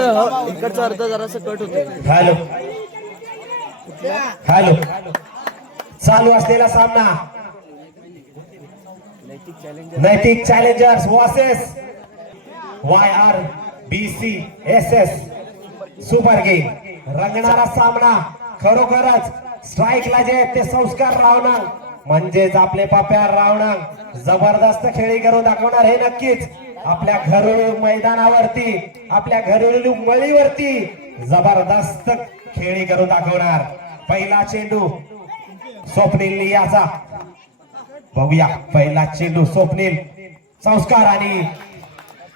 इकडचा अर्ध जरासं कट होते. हॅलो हॅलो, चालू असलेला सामना नैतिक challengers versus YRBCSS super game. रंगणारा सामना. खरोखरच स्ट्राईकला जे ते संस्कार रावणं म्हणजेच आपले पाप्या रावणं जबरदस्त खेळी करून दाखवणार हे नक्कीच. आपल्या घरेलू मैदानावरती, आपल्या घरेलू मळीवरती जबरदस्त खेळी करून दाखवणार. पहिला चेंडू स्वप्नील याचा. बघूया पहिला चेंडू स्वप्नील. संस्कार आणि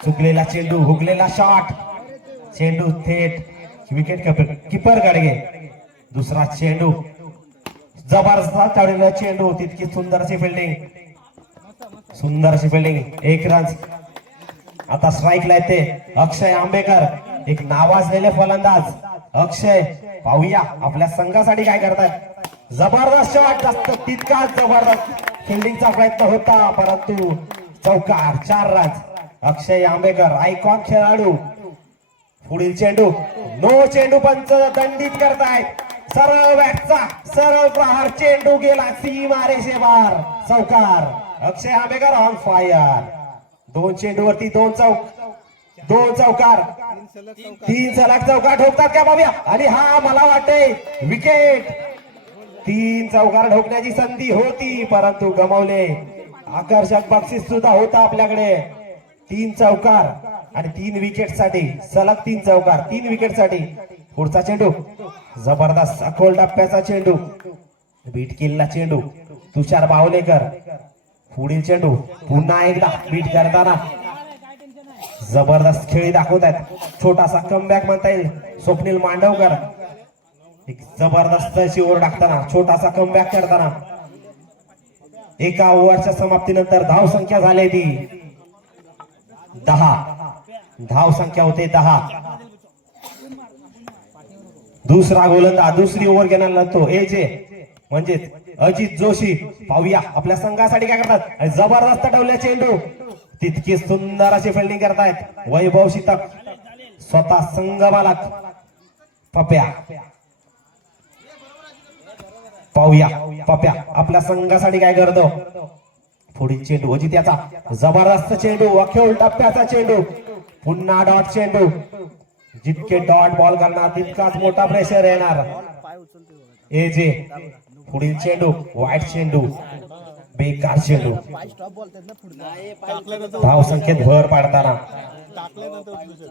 चुकलेला चेंडू, हुकलेला शॉट. चेंडू थेट विकेट किपर कडे. दुसरा चेंडू जबरदस्त चढलेला चेंडू. तितकी सुंदरशी फिल्डिंग, सुंदरशी फिल्डिंग. 1 रन. आता स्ट्राईकला येते अक्षय आंबेकर, एक नावाजलेले फलंदाज. अक्षय, पाहूया आपल्या संघासाठी काय करतात. जबरदस्त शॉट, जास्त तितकाच जबरदस्त फिल्डिंगचा प्रयत्न होता परंतु चौकार. 4 रन. अक्षय आंबेकर आयकॉन खेळाडू. पुढील चेंडू नो. चेंडू पंच दंडित करतायत. सरळ बॅटचा सरळ प्रहार. चेंडू गेला सीमारेषे बाहेर. चौकार. अक्षय आंबेकर ऑन फायर. 2 चेंडूवरती 2 चौकार. 3 सलग चौकार ठोकतात का बाबा. आणि हा मला वाटते विकेट. 3 चौकार ठोकण्याची संधी होती परंतु गमावले. आकर्षक बक्षीस सुद्धा होता आपल्याकडे. 3 चौकार आणि 3 विकेट साठी. सलग 3 चौकार 3 विकेट साठी. पुढचा चेंडू जबरदस्त अखोल टप्प्याचा चेंडू. बीट केलेला चेंडू तुषार बावलेकर. पुढील चेंडू पुन्हा एकदा बीट करताना जबरदस्त खेळी दाखवतात. छोटासा कमबॅक म्हणता येईल. स्वप्नील मांडवकर एक जबरदस्त अशी ओव्हर टाकताना, छोटासा कमबॅक करताना. एका ओव्हरच्या समाप्तीनंतर धाव संख्या झाली ती 10. धाव संख्या होते 10. दुसरा गोलंदाज दुसरी ओव्हर घेणार लागतो एजे म्हणजेच अजित जोशी. पाहूया आपल्या संघासाठी काय करतात. जबरदस्त ठेवल्या चेंडू. तितकी सुंदर अशी फिल्डिंग करतायत वैभव शीतक. स्वतः संघ मालक पप्या. पाहूया पप्या आपल्या संघासाठी काय करतो. पुढील चेंडू अजित याचा. जबरदस्त चेंडू अखेर टप्प्याचा चेंडू. पुन्हा डॉट चेंडू. जितके डॉट बॉल करणार तितकाच मोठा प्रेशर येणार. एजे. पुढील चेंडू वाईट चेंडू. बेकार चेंडू. धाव संख्येत भर पाडताना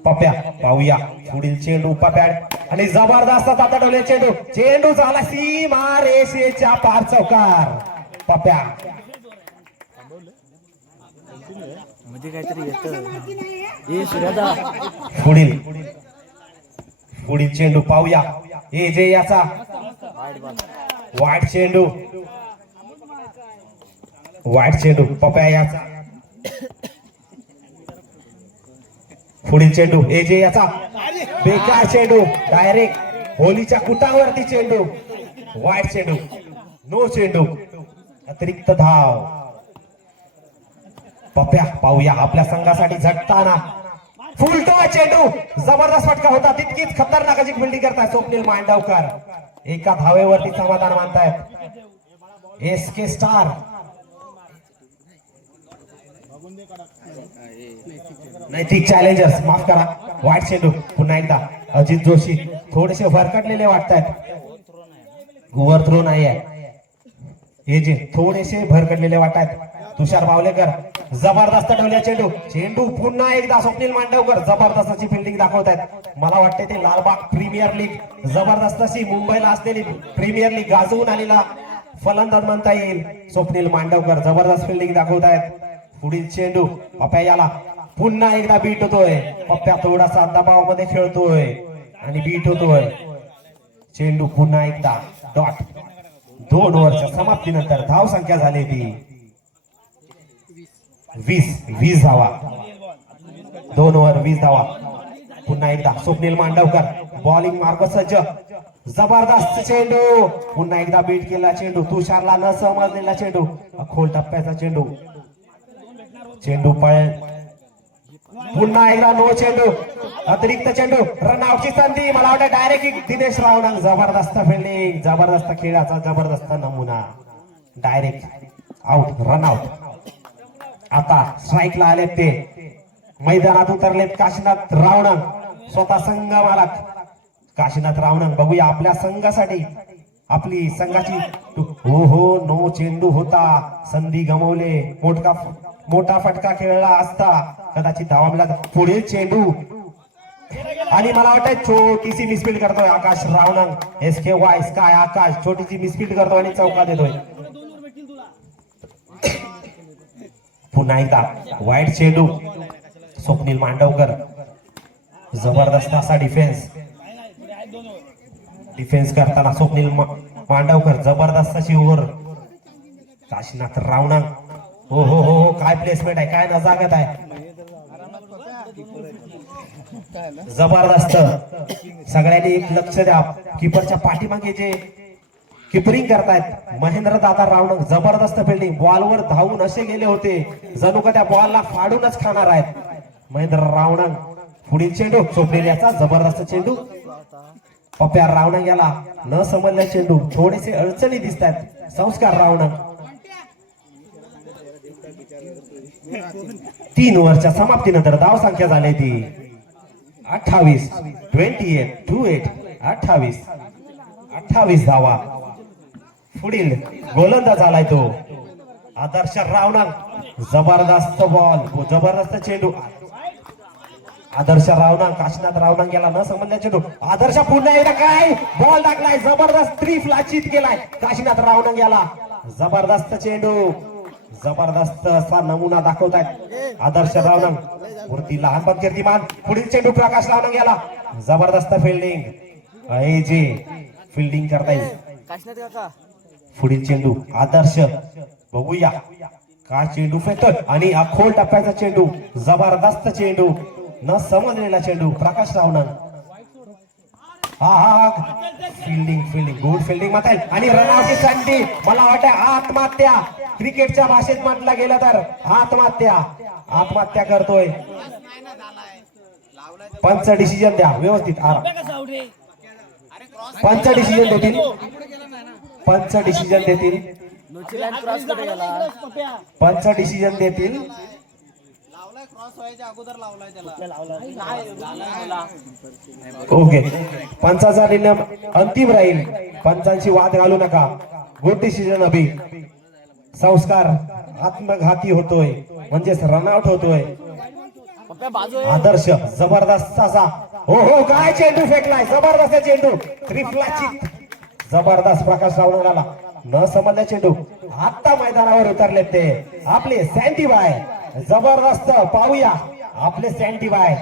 पप्या. पाहूया पुढील चेंडू पप्या आणि जबरदस्त तातडवले चेंडू. चेंडू झाला सीमा रेषेच्या पार. चौकार. पप्या मध्ये काहीतरी येतं. पुढील चेंडू पाहूया एजे याचा. वाईट चेंडू. वाईट चेंडू पप्या याचा. पुढील चेंडू एजे याचा. बेकार चेंडू. डायरेक्ट होलीच्या कुटावरती चेंडू. वाईट चेंडू. नो चेंडू. अतिरिक्त धाव. पप्या पाहूया आपल्या संघासाठी झटताना फुलटो चेंडू. जबरदस्त फटका होता. तितकीच खतरनाक अशी फिल्डिंग करताय स्वप्नील मांडवकर. एका धावेवरती समाधान मानतायत एसके स्टार. नैतिक चॅलेंजर्स माफ करा. वाईट चेंडू. पुन्हा एकदा अजित जोशी. थोडेसे भरकटलेले वाटतायत. ओव्हर थ्रो नाही आहे. हे जे थोडेसे भरकटलेले वाटतात. तुषार बावलेकर जबरदस्त ठेवल्या चेंडू. चेंडू पुन्हा एकदा स्वप्नील मांडवकर जबरदस्त अशी फिल्डिंग दाखवतायत. मला वाटते ते लालबाग प्रीमियर लीग जबरदस्त अशी मुंबईला असलेली प्रीमियर लीग गाजवून आलेला फलंदाज म्हणता येईल स्वप्नील मांडवकर. जबरदस्त फिल्डिंग दाखवतायत. पुढील चेंडू पप्या याला. पुन्हा एकदा बीट होतोय. पप्या थोडासा दबाव मध्ये खेळतोय आणि बीट होतोय. चेंडू पुन्हा एकदा डॉट. 2 ओव्हरच्या समाप्तीनंतर धाव संख्या झाली ती 20 धावा. 2 ओव्हर 20 धावा. पुन्हा एकदा स्वप्नील मांडवकर. बॉलिंग मार्ग सज्ज. जबरदस्त चेंडू. पुन्हा एकदा बीट केला चेंडू. तुषारला न समजलेला चेंडू. खोल टप्प्याचा चेंडू. चेंडू पळ पुन्हा एकदा नो चेंडू, अतिरिक्त चेंडू, रनआउटची संधी. मला वाटतं डायरेक्ट दिनेश रावणंग. जबरदस्त फिल्डिंग, जबरदस्त खेळाचा जबरदस्त नमुना. Direct out, run out. आता स्ट्राईकला आलेत ते, मैदानात उतरलेत काशीनाथ रावणंग, स्वतः संघ मालक काशीनाथ रावणंग. बघूया आपल्या संघासाठी, आपली संघाची. हो हो, नो चेंडू होता, संधी गमावले. मोठा फटका खेळला असता कदाचित धावा मिळाला. पुढील चेंडू आणि मला वाटतं छोटीशी मिसफील्ड करतोय आकाश रावणंग. SKY स्काय आकाश छोटीशी मिसफील्ड करतो आणि चौका देतोय. पुन्हा एकदा वाईट चेंडू, स्वप्नील मांडवकर. जबरदस्त असा डिफेन्स करताना स्वप्नील मांडवकर. जबरदस्त अशी ओव्हर. काशीनाथ रावणंग. हो हो हो हो, काय प्लेसमेंट आहे, काय नजाकत आहे. जबरदस्त. सगळ्यांनी एक लक्ष द्या, किपरच्या पाठीमागे जे किपरिंग करतायत महेंद्र दादा रावणंग. जबरदस्त फिल्डिंग, बॉलवर धावून असे गेले होते जणू का त्या बॉलला फाडूनच खाणार आहेत महेंद्र रावणंग. पुढील चेंडू, स्वप्नील याचा जबरदस्त चेंडू. पप्या रावणंग याला न समजल्या चेंडू. थोडेसे अडचणी दिसत आहेत. संस्कार रावणंग. 3 ओव्हरच्या समाप्तीनंतर धाव संख्या झाली ती 28. 28 28 धावा. पुढील गोलंदाज झालाय तो आदर्श रावणंग. जबरदस्त बॉल, जबरदस्त चेंडू. आदर्श रावणंग, काशीनाथ रावणंग याला न समजल्या चेंडू. आदर्श पुन्हा एकदा काय बॉल टाकलाय, जबरदस्त त्रिफला चित केलाय काशीनाथ रावणंग याला. जबरदस्त चेंडू, जबरदस्त असा नमुना दाखवतायत आदर्श रावणंग. वरती लहानपण कीर्तिमान. पुढील चेंडू प्रकाश रावणंग याला. जबरदस्त फिल्डिंग, फिल्डिंग करता येईल. काशीनाथ काका. पुढील चेंडू आदर्श. बघूया काय चेंडू फेकतोय आणि अखोल टप्प्याचा चेंडू. जबरदस्त चेंडू, न समजलेला चेंडू प्रकाश रावणंग. हा फिल्डिंग गुड फिल्डिंग म्हणता येईल. आणि रनआउटची संधी. मला वाटतं आत्महत्या, क्रिकेटच्या भाषेत म्हटलं गेलं तर आत्महत्या करतोय. पंच डिसिजन द्या व्यवस्थित. पंच डिसिजन देतील. ओके, पंचाचा निर्णय अंतिम राहील. पंचांची वाद घालू नका. गुड डिसिजन अभि. संस्कार आत्मघाती होतोय, म्हणजेच रनआउट होतोय. आदर्श जबरदस्त असा. हो हो, काय चेंडू फेकलाय, जबरदस्त चेंडू. त्रिफलाची जबरदस्त प्रकाश रावणंगाला न समजल्या चेंडू. आता मैदानावर उतरलेत ते आपले सँटी बाय. जबरदस्त, पाहूया आपले सँटी बाय.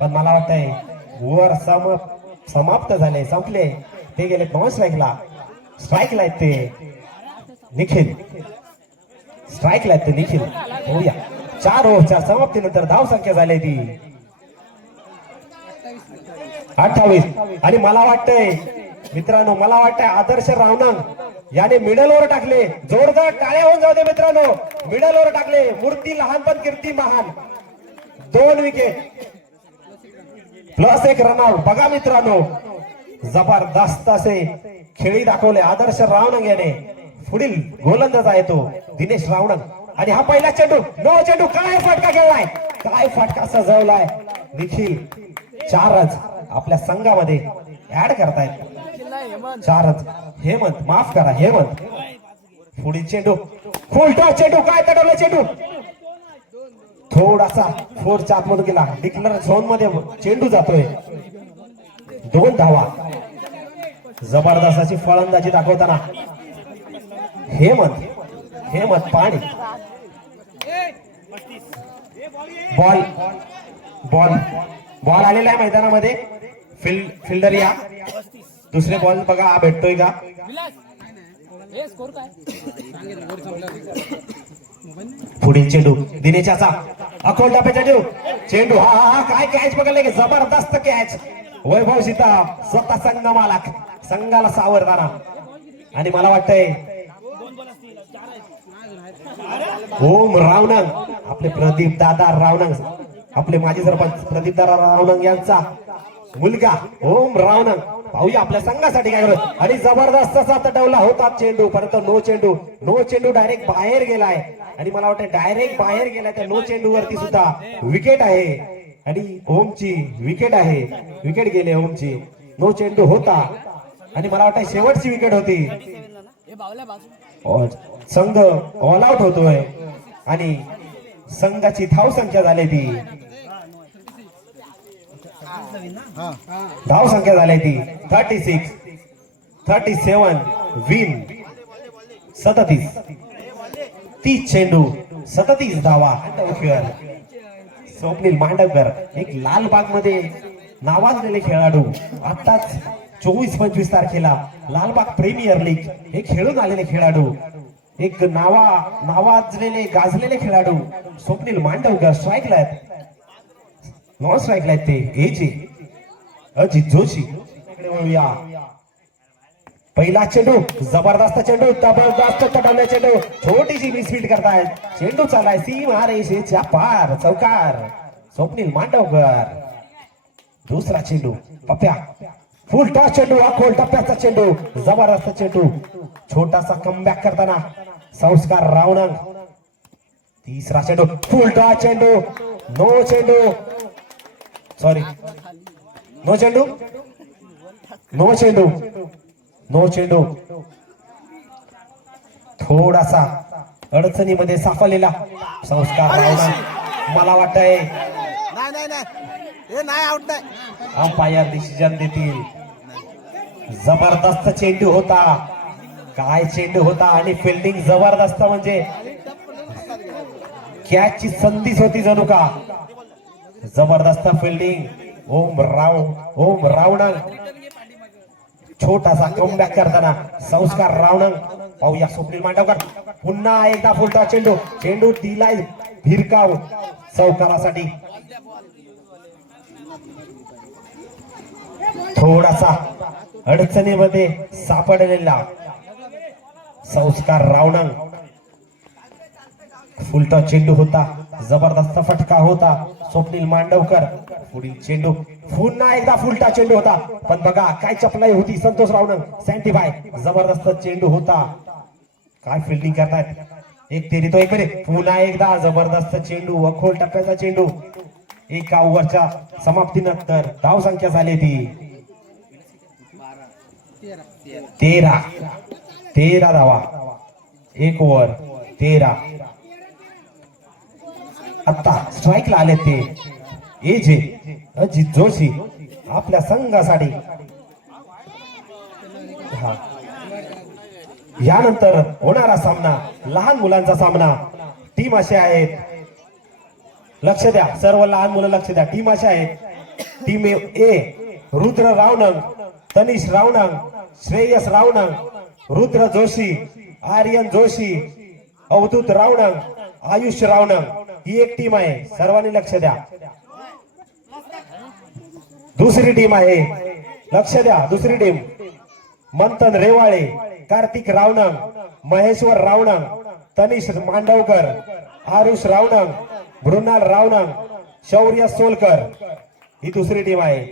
पण मला वाटतंय ओव्हर समाप्त झाले, संपले. ते गेले नॉन स्ट्राईकला. स्ट्राईकला आहेत ते निखिल. स्ट्राईकला आहेत ते निखिल. होऊया 4 ओव्हरच्या समाप्तीनंतर धाव संख्या झाली ती 28. आणि मला वाटतंय मित्रांनो, मला वाटतंय आदर्श रावणंग याने मिडल ओव्हर टाकले. जोरदार टाळ्या होऊन जाऊ दे मित्रांनो. मिडल ओव्हर टाकले. मूर्ती लहानपण कीर्ती महान. 2 विकेट प्लस 1 रनआउट. बघा मित्रांनो, जबरदस्त असे खेळी दाखवले आदर्श रावणंग याने. पुढील गोलंदाज आहे तो दिनेश रावणंग. आणि हा पहिला चेंडू, नो चेंडू. काय फटका खेळलाय, काय फटका सजवलाय निखिल. 4 आपल्या संघामध्ये ऍड करतायत. 4 हेमंत, माफ करा हेमंत. पुढील चेंडू, फुलटो चेंडू. काय तडवलं चेंडू, थोडासा फोरच्या आतमधून गेला. डिक्लेअर झोन मध्ये चेंडू जातोय. 2 धावा. जबरदस्त अशी फलंदाजी दाखवताना हेमंत पाणी. बॉल आलेला आहे मैदानामध्ये. फिल्डर या. दुसरे बॉल बघा हा भेटतोय का. पुढील चेंडू दिनेशाचा. अकोल टाप्याचा चेंडू. हा काय कॅच बघायला, जबरदस्त कॅच. वैभव सीता स्वतः संघ मालक, संघाला सावरताना. आणि मला वाटतंय ओम रावणंग, आपले प्रदीप दादा रावणंग आपले माजी सरपंच प्रदीप दादा रावणंग यांचा मुलगा ओम रावणंग. पाहूया आपल्या संघासाठी काय करत आणि जबरदस्त असा तटवला होता चेंडू, परंतु नो चेंडू डायरेक्ट बाहेर गेलाय आणि मला वाटतं डायरेक्ट बाहेर गेलाय. त्या नो चेंडू वरती सुद्धा विकेट आहे आणि ओमची विकेट आहे. विकेट गेले ओमची. नो चेंडू होता आणि मला वाटतं शेवटची विकेट होती. संघ ऑल आउट होतोय आणि संघाची धाव संख्या झाली ती धाव संख्या झाली ती 36, 37 विन 37. 30 चेंडू 37 धावा. स्वप्नील मांडवकर एक लालबाग मध्ये नावाजलेले खेळाडू आताच 24-25 तारखेला लालबाग प्रीमियर लीग हे खेळून आलेले खेळाडू, एक नावाजलेले गाजलेले खेळाडू स्वप्नील मांडवकर स्ट्राईकला आहेत. नॉन स्ट्राईकला आहेत ते एजे अजित जोशी. पहिला चेंडू जबरदस्त चेंडू, जबरदस्त तटवल्या चेंडू, छोटीशी मिसफीट करतायत. चेंडू चालाय सीमा रेषेच्या पार, चौकार स्वप्नील मांडवकर. दुसरा चेंडू पप्प्या, फुल टॉस चेंडू, हा खोल टप्प्याचा चेंडू, जबरदस्त चेंडू, छोटासा कमबॅक करताना संस्कार रावणंग. तिसरा चेंडू फुल टॉस चेंडू, नो चेंडू, सॉरी नो चेंडू, नो चेंडू, नो चेंडू. थोडासा अडचणीमध्ये सापडलेला संस्कार रावणंग. मला वाटतंय अंपायर डिसिजन देतील. जबरदस्त चेंडू होता, काय चेंडू होता आणि फिल्डिंग जबरदस्त, म्हणजे कॅचची संधीच होती जणू का. जबरदस्त फिल्डिंग ओम रावणंग. छोटासा कमबॅक करताना संस्कार रावणंग. पाहूया स्वप्नील मांडवकर पुन्हा एकदा फुलटा चेंडू, चेंडू दिलाय भिरकाव चौकारासाठी. थोडासा अडचणीमध्ये सापडलेला संस्कार रावणंग. फुलटा चेंडू होता, जबरदस्त फटका होता स्वप्नील मांडवकर. पुढील चेंडू पुन्हा एकदा फुलटा चेंडू होता, पण बघा काय चपलाई होती संतोष रावणंग. सेंटीफाय जबरदस्त चेंडू होता. काय फिल्डिंग करतायत, एक तेरी तो एक मध्ये. पुन्हा एकदा जबरदस्त चेंडू, अखोल टप्प्याचा चेंडू. एका ओव्हरच्या समाप्तीनंतर धाव संख्या झाली ती 13 धावा. एक ओव्हर 13. आता स्ट्राईकला आले ते एजे अजित जोशी आपल्या संघासाठी. यानंतर होणारा सामना लहान मुलांचा सामना. टीम असे आहेत, लक्ष द्या सर्व लहान मुलं लक्ष द्या. टीम असे आहेत. टीम ए रुद्र रावणंग, तनिष रावणंग, श्रेयस रावणंग, रुद्र जोशी, आर्यन जोशी, अवधूत रावणंग, आयुष रावणंग ही एक टीम आहे. सर्वांनी लक्ष द्या. दुसरी टीम आहे, लक्ष द्या, दुसरी टीम मंथन रेवाळे, कार्तिक रावणंग, महेश्वर रावणंग, तनिष मांडवकर, आरुष रावणंग, मृणाल रावणंग, शौर्य सोलकर ही दुसरी टीम आहे.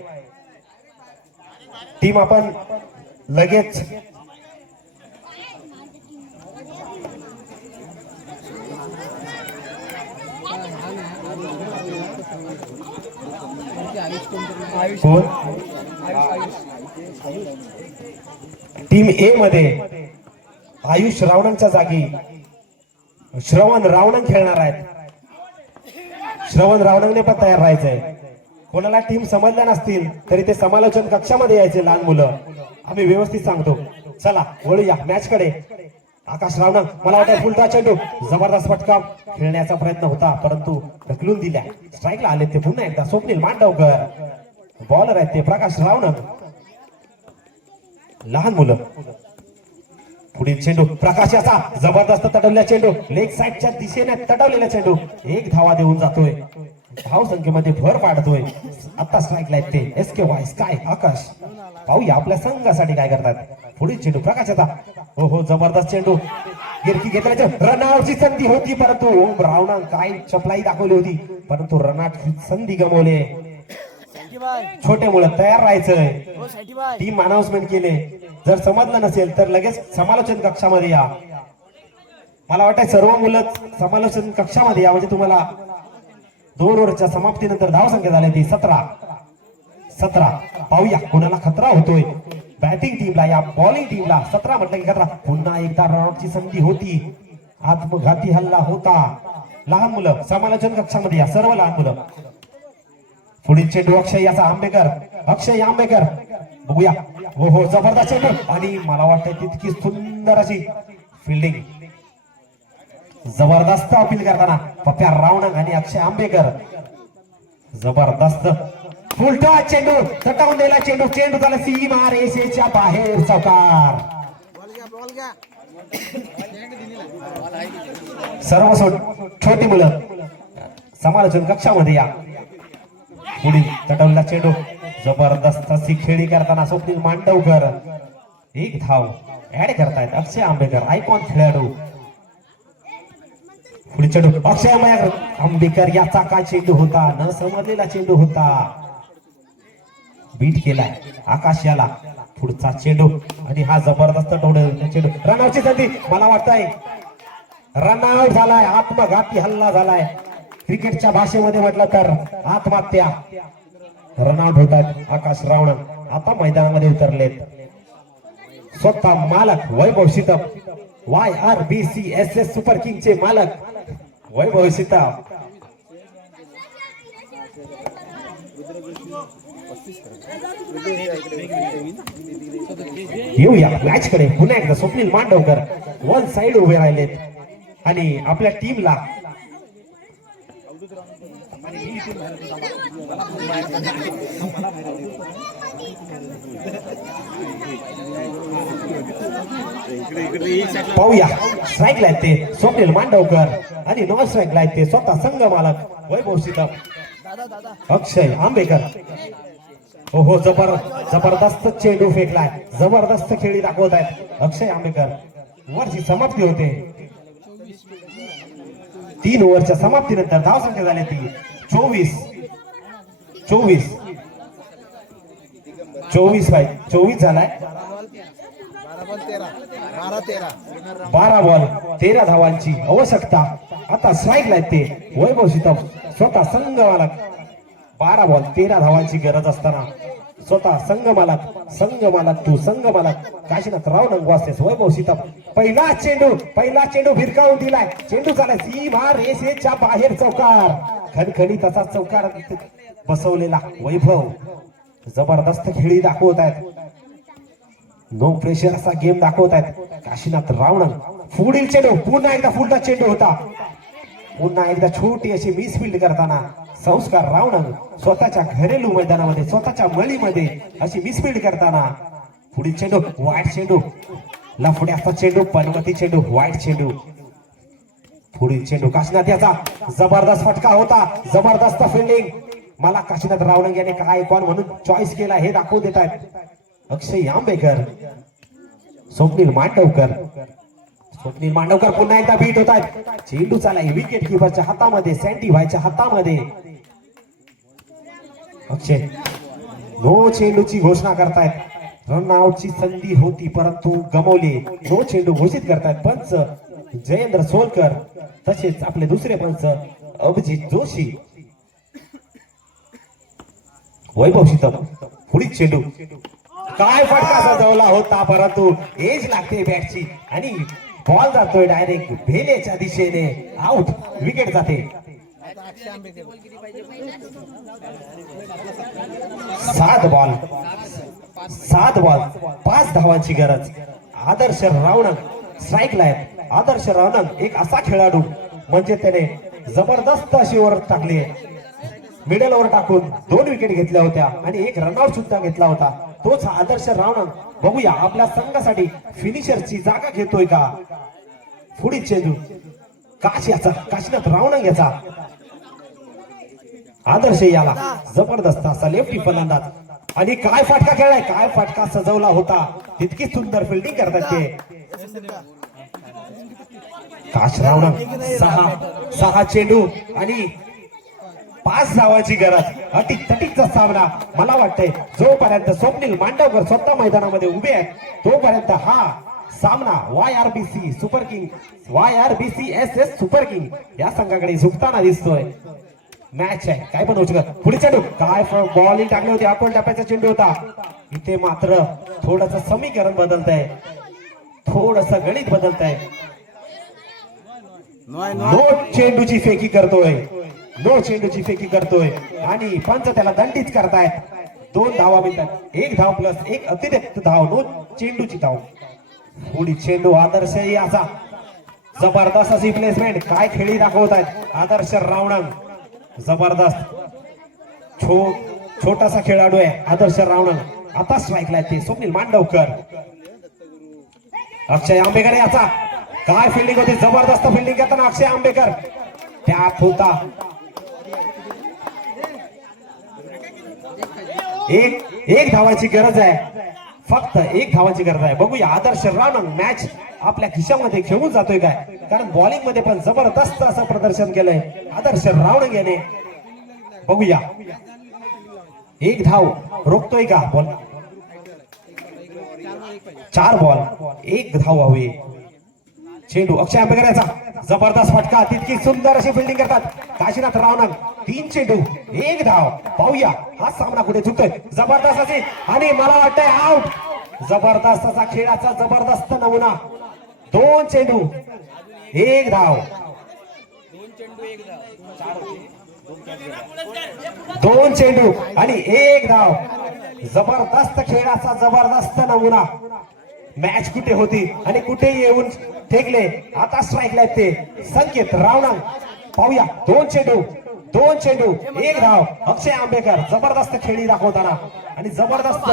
टीम आपण लगेच टीम ए मध्ये आयुष रावणंगच्या जागी श्रवण रावणंग खेळणार आहेत. श्रवण रावणंगने पण तयार राहायचंय. कोणाला टीम समजल्या नसतील तरी ते समालोचन कक्षामध्ये यायचे लहान मुलं. आम्ही व्यवस्थित सांगतो. चला वळूया मॅच कडे. आकाश रावणंग, मला वाटतं फुलटा चेंडू, जबरदस्त फटका खेळण्याचा प्रयत्न होता परंतु ढकलून दिल्या. स्ट्राईकला आले ते पुन्हा एकदा स्वप्नील मांडवकर. बॉलर आहेत ते प्रकाश रावणंग. लहान मुलं. पुढील चेंडू प्रकाशाचा जबरदस्त तटवलेला चेंडू, लेग साइडच्या दिशेने तटवलेला चेंडू. एक धावा देऊन जातोय, धाव संख्येमध्ये भर पाडतोय. आता स्ट्राईकला आहेत ते एसके वाय स्काय आकाश. पाहूया आपल्या संघासाठी काय करतात. पुढील चेंडू प्रकाशाचा, हो जबरदस्त चेंडू, गिरकी घेतल्याच्या रनआउटची संधी होती, परंतु ओम रावणा काय चपलाई दाखवली होती, परंतु रनआउटची संधी गमावले. छोटे मुलं तयार राहायचंय. टीम अनाउन्समेंट केले. जर समजलं नसेल तर लगेच समालोचन कक्षामध्ये या. मला वाटतं सर्व मुलं समालोचन कक्षामध्ये या, म्हणजे तुम्हाला 2 ओव्हरच्या समाप्तीनंतर धावसंख्या झाली ती 17. पाहूया कोणाला खतरा होतोय. बॅटिंग टीमला या बॉलिंग टीमला 17 म्हटलं की खतरा. पुन्हा एकदा रनआउटची संधी होती. आत्मघाती हल्ला होता. लहान मुलं समालोचन कक्षामध्ये या, सर्व लहान मुलं. पुढील चेंडू अक्षय याचा आंबेकर. अक्षय आंबेकर बघूया. हो हो जबरदस्त चेंडू आणि मला वाटतं तितकी सुंदर अशी फिल्डिंग. जबरदस्त अपील करताना पप्प्या रावणा आणि अक्षय आंबेकर. जबरदस्त फुलटा चेंडू तटावून दिला. चेंडू झाला सीमा रेषेच्या बाहेर. चौकार. सर्व छोटी मुलं समालोचन कक्षामध्ये या. पुढील तटवला चेंडू जबरदस्त अशी खेळी करताना स्वप्नील मांडवकर 1 धाव ऍड करतायत. अक्षय आंबेकर आयकॉन खेळाडू. पुढील चेंडू अक्षय आंबेकर याचा काय चेंडू होता, न समजलेला चेंडू होता. बीट केलाय आकाश याला. पुढचा चेंडू आणि हा जबरदस्त चेंडू. रनआउटची संधी. मला वाटतंय रनआउट झालाय. आत्मघाती हल्ला झालाय. क्रिकेटच्या भाषेमध्ये म्हटलं तर आत्महत्या. रनआउट होतात आकाश रावणा. आता मैदानामध्ये उतरलेत स्वतः मालक वैभव शितप. YRBCSS सुपर किंगचे मालक वैभव शितप. येऊया मॅच कडे. पुन्हा एकदा स्वप्नील मांडवकर वन साइड उभे राहिलेत आणि आपल्या टीमला पाहूया. स्ट्राईकला आहेत ते स्वप्नील मांडवकर आणि नॉन स्ट्राईकला आहेत ते स्वतः संघ मालक वैभव शितप. अक्षय आंबेकर. हो हो जबरदस्त चेंडू फेकलाय. जबरदस्त खेळी दाखवत आहेत अक्षय आंबेकर. ओव्हरची समाप्ती होते. 3 ओव्हरच्या समाप्तीनंतर धावसंख्या झाली ती 24 झालाय. 12 बॉल 13 धावांची आवश्यकता. आता स्ट्राईकला आहेत ते वैभव शितप स्वतः संघ मालक. 12 बॉल 13 धावांची गरज असताना स्वतः संघ मालक तू संघ मालक काशीनाथ रावणा वाचतेस वैभव शितप. पहिला चेंडू भिरकावून दिलाय. चेंडू झाला सीमा रेषेच्या बाहेर. चौकार. खणखणीत असा चौकार बसवलेला वैभव. जबरदस्त खेळी दाखवत आहेत. नो प्रेशर असा गेम दाखवत आहेत काशीनाथ रावणा. पुढील चेंडू पुन्हा एकदा फुलटा चेंडू होता. पुन्हा एकदा छोटी अशी मिसफिल्ड करताना संस्कार रावणा स्वतःच्या घरेलू मैदानामध्ये स्वतःच्या मळीमध्ये अशी मिसफिल्ड करताना. पुढील चेंडू वाईट चेंडू. लफड्याचा चेंडू पनवती चेंडू वाईट चेंडू. पुढील चेंडू काशीनाथ याचा जबरदस्त फटका होता. जबरदस्त फिल्डिंग. मला काशीनाथ रावणा याने काय कोण म्हणून चॉईस केला हे दाखवू देत आहेत अक्षय आंबेकर. स्वप्नील मांडवकर पुन्हा एकदा बीट होत आहेत. चेंडू चालाय विकेट किपरच्या हातामध्ये. सँडी व्हायच्या हातामध्ये. अक्षय नो चेंडूची घोषणा करतायत. रनआउटची संधी होती परंतु गमावली. नो चेंडू घोषित करतायत पंच जयेंद्र सोलकर तसेच आपले दुसरे पंच अभिजित जोशी. वैभव शितप. पुढील चेंडू काय फटका सजवला होता परंतु एज लागते बॅटची आणि बॉल जातोय डायरेक्ट भेलेच्या दिशेने. आउट. विकेट जाते. 7 बॉल 5 धावांची गरज. आदर्श रावणा स्ट्राईकला आहेत. आदर्श रावणा एक असा खेळाडू म्हणजे त्याने जबरदस्त अशी ओव्हर टाकली. मिडल ओव्हर टाकून 2 विकेट घेतल्या होत्या आणि 1 रनआउट सुद्धा घेतला होता. तोच आदर्श रावणा. बघूया आपल्या संघासाठी फिनिशरची जागा घेतोय का. पुढील चेंडू काशीनाथ रावणा याचा. आदर्श याला जबरदस्त असा लेफ्टी फलंदाज आणि काय फटका खेळलाय. काय फटका सजवला होता. तितकी सुंदर फिल्डिंग करतात ते. काशरावनं सहा चेंडू आणि 5 धावांची गरज. अटीतटीचा सामना. मला वाटतंय जोपर्यंत स्वप्नील मांडवकर स्वतः मैदानामध्ये उभे आहेत तोपर्यंत हा सामना YRBC super king YRBC SS super king या संघाकडे झुकताना दिसतोय. मॅच आहे काय पण होऊ शकत. पुढे चेंडू काय बॉलिंग टाकली होती. आपण टप्प्याचा चेंडू होता. इथे मात्र थोडस समीकरण बदलत आहे. थोडस गणित बदलत आहे. नो चेंडूची फेकी करतोय. नो चेंडूची फेकी करतोय आणि पंच त्याला दंडित करतायत. 2 धावा मिळतात. 1 धाव प्लस 1 अतिरिक्त धाव. नो चेंडूची धाव. पुढी चेंडू आदर्श असा जबरदस्त अशी प्लेसमेंट. काय खेळी दाखवत आहेत आदर्श रावणंग. जबरदस्त छोटासा खेळाडू आहे आदर्श रावणंग. आता स्ट्राईकला ते स्वप्नील मांडवकर. अक्षय आंबेकर याचा काय फिल्डिंग होती. जबरदस्त फिल्डिंग करताना अक्षय आंबेकर त्यात होता. एक धावाची गरज आहे. फक्त 1 धावाची गरज आहे. बघूया आदर्श रावणंग मॅच आपल्या खिशामध्ये घेऊन जातोय काय. कारण बॉलिंग मध्ये पण जबरदस्त असं प्रदर्शन केलंय आदर्श रावणंग याने. बघूया 1 धाव रोखतोय का बॉल. 4 बॉल 1 धाव हवी. चेंडू अक्षय आंबेकर याचा जबरदस्त फटका. तितकी सुंदर अशी फिल्डिंग करतात काशीनाथ रावणंग. 3 चेंडू 1 धाव. पाहूया हा सामना कुठे चुकतोय. जबरदस्त अशी आणि मला वाटतंय आउट. जबरदस्त असा खेळाचा जबरदस्त नमुना. 2 चेंडू 1 धाव. 2 चेंडू आणि 1 धाव. जबरदस्त खेळाचा जबरदस्त नमुना. मॅच कुठे होती आणि कुठे येऊन ठेकले. आता स्ट्राईकला ते संकेत रावणंग. पाहूया 2 चेंडू 1 धाव. अक्षय आंबेकर जबरदस्त खेळी दाखवताना आणि जबरदस्त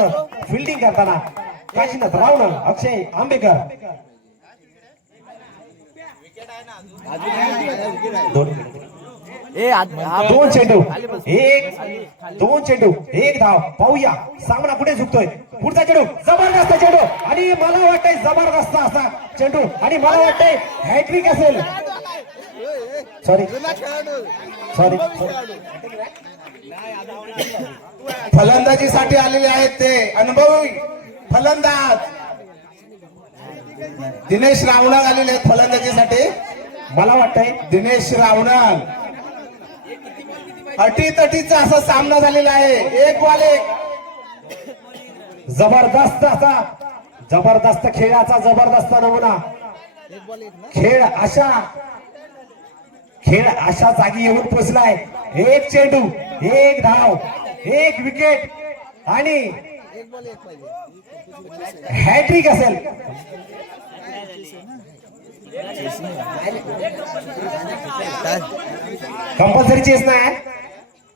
फिल्डिंग करताना काशीनाथ रावणंग अक्षय आंबेकर. 2 चेंडू 1 धाव. पाहूया सामना कुठे झुकतोय. पुढचा चेंडू जबरदस्त चेंडू आणि मला वाटतंय जबरदस्त असा चेंडू आणि मला वाटतंय हॅट्रिक असेल. सॉरी फलंदाजीसाठी आलेले आहेत ते अनुभवी फलंदाज दिनेश रावणंग आलेले आहेत फलंदाजीसाठी. मला वाटतंय दिनेश रावणंग. अटीतटीचा असा सामना झालेला आहे. 1 बॉल 1. जबरदस्त खेळाचा जबरदस्त नमुना. खेळ अशा जागी येऊन पोचलाय. 1 चेंडू 1 धाव 1 विकेट आणि हॅट्रिक असेल. कंपल्सरी चेस नाही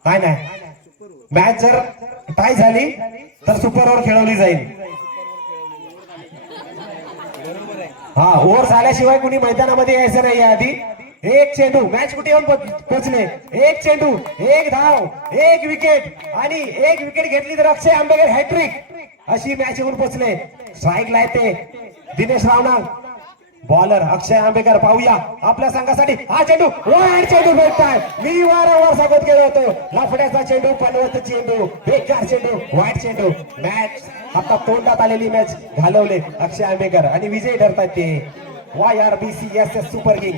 काय नाही. मॅच जर टाय झाली तर सुपर ओव्हर खेळवली जाईल. हा ओव्हर झाल्याशिवाय कुणी मैदानामध्ये यायचं नाही. आधी 1 चेंडू मॅच कुठे येऊन पोहोचले. 1 चेंडू 1 धाव 1 विकेट आणि 1 विकेट घेतली तर अक्षय आंबेकर हॅट्रिक अशी मॅच येऊन पोहोचले. स्ट्राईकला येते दिनेश रावणंग. बॉलर अक्षय आंबेकर. पाहूया आपल्या संघासाठी हा चेंडू वाईट चेंडू भेटताय. मी वारंवार सांगत गेलो होतो लफड्याचा चेंडू पलवत चेंडू बेकार चेंडू वाईट चेंडू. मॅच आता तोंडात आलेली मॅच घालवले अक्षय आंबेकर आणि विजयी ठरतात ते YRBC SS सुपर किंग.